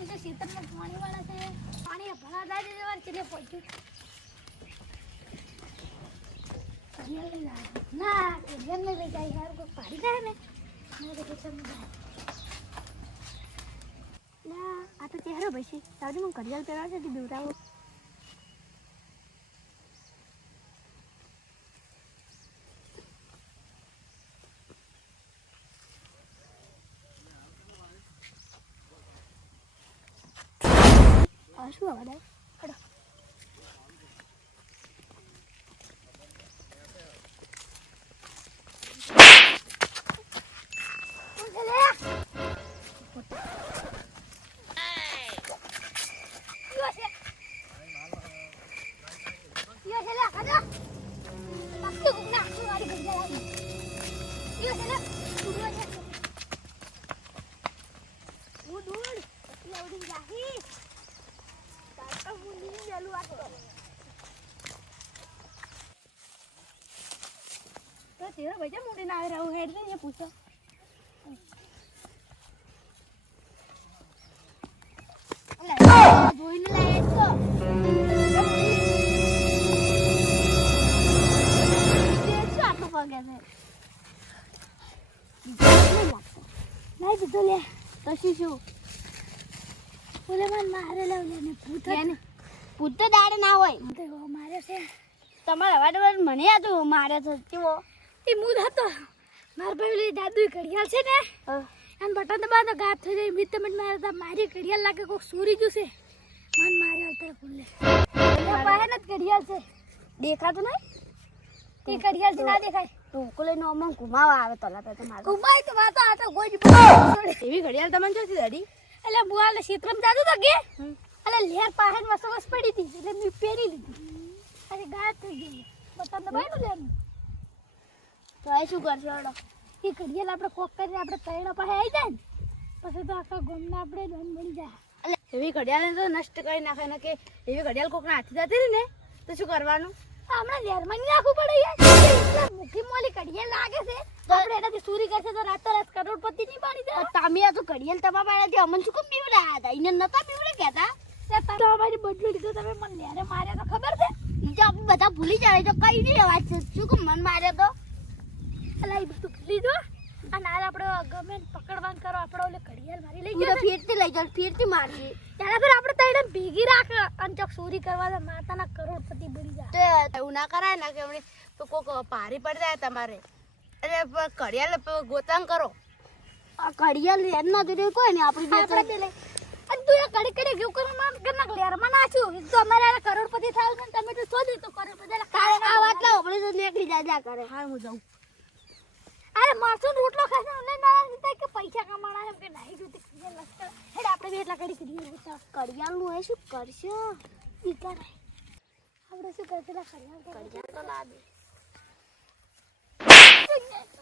આમ તો શીતળમાં પાણી વાળા છે પાણી ભરા જાય છે વાર ચલે પહોંચ્યું ના કેમ નહીં લઈ જાય યાર કોઈ પાડી જાય ને મારે તો સમજાય ના આ તો ચહેરો ભાઈ તારું હું કરિયાલ પહેરવા છે દોરાવો શું આવે હડો तेरा भैया मुझे ना आ रहा हूँ हेड ने पूछा बोलने लायक तो देखो आपको पकड़ गए नहीं तो ले तो शिशु बोले मन मारे लावले ने પૂત તો દાડે ના હોય તો મારે છે તમારા વાડવર મને આ તો મારે તો કેવો એ મૂદ હતો માર ભાઈ દાદુ ઘડિયાળ છે ને અને બટન દબાવ તો ગાયબ થઈ જાય મિત મિનિટ મારે તો મારી ઘડિયાળ લાગે કોક ચોરી જશે મન મારે અલતર ફૂલે એ પાસે ન ઘડિયાળ છે દેખાતું નહીં તે ઘડિયાળ છે ના દેખાય તો કોલે નો મમ ઘુમાવા આવે તલા તો મારે ઘુમાય તો વાતો આ તો ગોજ છોડે એવી ઘડિયાળ તમને જોતી દાડી એટલે બુઆલે ક્ષેત્રમ જાતું તો કે અલે લેર પાસે વસવસ પડી હતી એટલે મે પહેરી લીધી અરે ગાયબ થઈ ગઈ બટન દબાવ્યું લેર તો આ શું કરશો અડો એ ઘડિયાળ આપણે કોક કરીને આપણે તૈણા પાસે આવી જાય ને પછી તો આખા ગામના આપણે ધન મળી જાય એટલે એવી ઘડિયાળ તો નષ્ટ કરી નાખે ને કે એવી ઘડિયાળ કોકના હાથી જતી રહી ને તો શું કરવાનું હમણાં લેરમાં નહીં નાખવું પડે યાર મુખી મોલી ઘડિયાળ લાગે છે તો આપણે એનાથી ચોરી કરશે તો રાતોરાત કરોડપતિ નહીં બની જાય તમે આ તો ઘડિયાળ તમારા પાડેથી અમન શું કેમ પીવડાયા હતા એને નતા પીવડે કહેતા તમારી બદલો લીધો તમે મને લેરે માર્યા તો ખબર છે ઈ તો આપણે બધા ભૂલી જાય તો કઈ નહીં અવાજ છે શું કેમ મન માર્યો તો અલા ઈ બધું ભૂલી દો અને આ આપણે ગમે પકડવાન કરો આપણે ઓલે ઘડિયાળ મારી લઈ જાય ફીરથી લઈ જાય ફીરથી મારવી ત્યારે ਫਿਰ આપણે તૈડમ ભેગી રાખ અને ચોક ચોરી કરવા માતાના કરોડપતિ બની જાય તો એવું ના કરાય ના કે આપણે તો કોક પારી પડી જાય તમારે એટલે ઘડિયાળ ગોતાંગ કરો આ ઘડિયાળ લેર ના દે કોઈ ને આપણી બે લઈ અને તું એ કડી કડી ગયો કરો માન કરના લેરમાં નાખ્યું તો અમારે આ કરોડપતિ થાવ ને તમે તો શોધી તો કરોડપતિ કાલે આ વાત લાવ આપણે તો નીકળી જા કરે હા હું જાઉં અરે મારસો રોટલો ખાશે ને ના નીતા કે પૈસા કમાણા એમ કે નહીં જોતી કે લસ્કર હેડ આપણે બે એટલા કડી કરી કડિયાળનું હે શું કરશો વિચાર આપણે શું કરશે કડિયાળ તો લા દે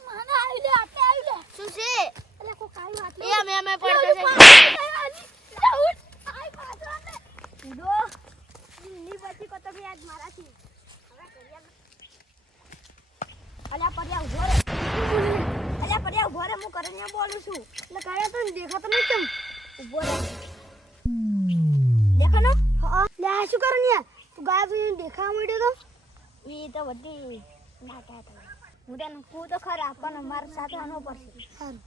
મને આવી લે આપણે આવી લે શું છે એટલે કો કાઈ વાત એ અમે પડતે છે ઉડ આઈ પાછો ને ઉડો ની બચી કો તો ભી આજ મારાથી હવે કડિયાળ અલ્યા પડ્યા ઉભો રે અલ્યા પડ્યા ઉભો રે હું કરીને બોલું છું એટલે કાયા તો દેખાતો નહીં કેમ ઉભો રે દેખાનો હા લે શું કરને યાર તું ગાયબ દેખા મળ્યો તો ઈ તો બધી ના કહેતા હું તને પૂ તો ખરા પણ મારા સાથે આનો પડશે સારું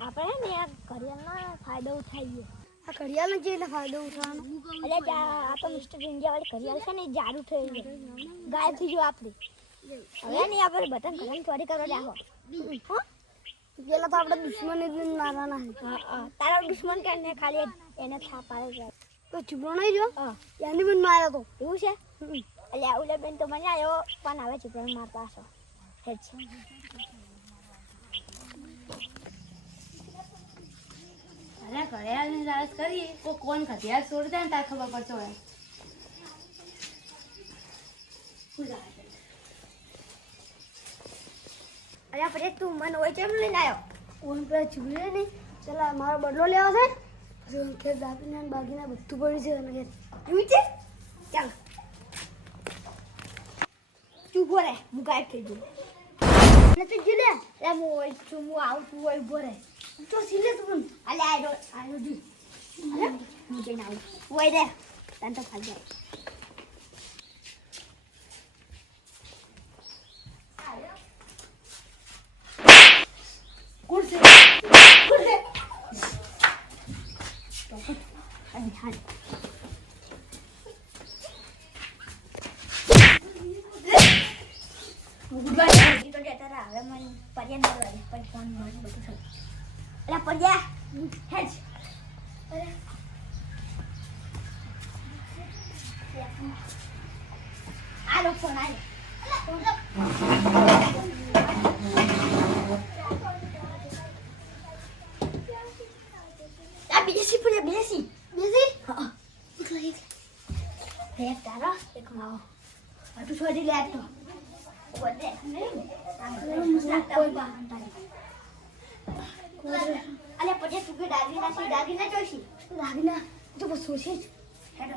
આપણે ને આ ઘડિયાળનો ફાયદો ઉઠાવીએ આ ઘડિયાળનો જે ફાયદો ઉઠાવવાનો એટલે આ તો મિસ્ટર ઇન્ડિયા વાળી ઘડિયાળ છે ને જાડું થઈ ગયું ગાયબ થઈ ગયું આપણે હવે નહીં આપણે બટન ઘડિયાળ ચોરી કરવા રાખો પેલા તો આપણે દુશ્મન મારવાના હા તારા દુશ્મન કે ને ખાલી એને છાપ પાડે જાય તો ચૂપડો નહીં જો એની મને માર્યો તો એવું છે એટલે આવું બેન તો મને આવ્યો પણ હવે ચૂપડો મારતા હશો હેડ છે અરે ઘડિયાળની રાસ કરી કોણ ઘડિયાળ છોડી દે ને તાર ખબર પડશે હોય અરે પછી તું મને હોય કેમ લઈને આવ્યો ઓન પર ચૂલે નહીં ચલા મારો બદલો લેવો છે પછી ખેત દાપીને બાગીના બધું પડ્યું છે અને એવું છે ચાલ ચૂપ રે હું ગાયબ થઈ ગયું ને તું જીલે એ હું છું હું આવું તું હોય ઉભો રે તો સીલે તું અલે આઈ ડો જી અરે હું જઈને આવું ઓય રે તને તો ખાઈ જાય કુર્સી અને હાલ તો જતા રહે હવે મને પર્યા ના લાગે પણ ફોન મને બધું થયું એટલે પર્યા હેજ અરે આ લોકો ફોન આ બેસી પડ્યા બેસી હા એક તારા એક માવો આટલું છોડી લે તો બોલે નહીં અલે પછી તું કે દાગી ના જોશી દાગી ના તો બસ સોચે જ હેડો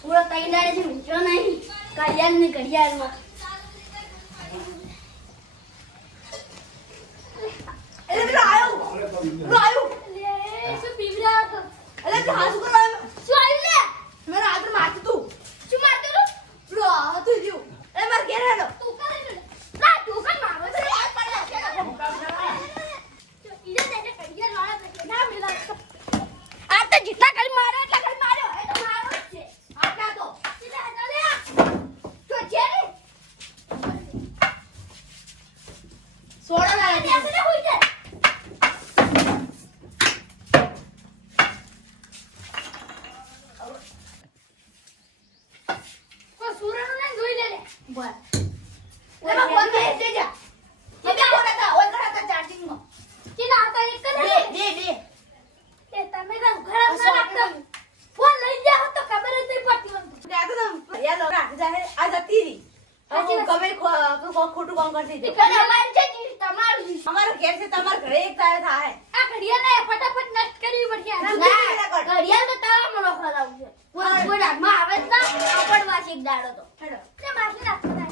પૂરો તઈ દાડે થી ઊંચો નહીં કલ્યાણ ને ઘડિયાળમાં શું પીવડા હતો અરે તો હાથ ઉપર આવ્યો શું આવ્યું લે મારા હાથ મારતું તું શું મારતો તું લો હતું જ્યું એ માર ઘેર હેડો તું કરે છે ના તું કઈ મારો છે યાર પડે ઈજા તેને કડિયા વાળા ને ના મિલા આ તો જીતા કરી માર્યો એટલા કરી માર્યો એ તો મારો જ છે આપડા તો સીધા ચાલે તો છે ને સોડા ના આ ને હોઈ જાય કો સુરાનો ને જોઈ લે લે બોલ એમાં ફોન દે દે જા કે બે કોણ હતા ઓય કરા હતા ચાર્જિંગ માં કેના હતા એક બે કને બે બે એ તમે તો ઘર ના રાખતા ફોન લઈ જાવ તો ખબર જ નહીં પડતી મને ત્યાં તો યાર લોકો રાખ જાય આ જતી રહી સાચી વાત. ગમે ખોટું કામ કરતી હતી પણ અમારી છે જી તમારું જી અમારો ઘેર છે તમારા ઘરે એક તારે થાય આ ઘડિયાળ ને ફટાફટ નષ્ટ કરવી પડશે ના, ઘડિયાળ તો તારામાં નોખવા લાવું છે કોઈ કોઈ રાતમાં આવે જ ના પડવા છે એક દાડો તો હેડો તે માથે રાખતા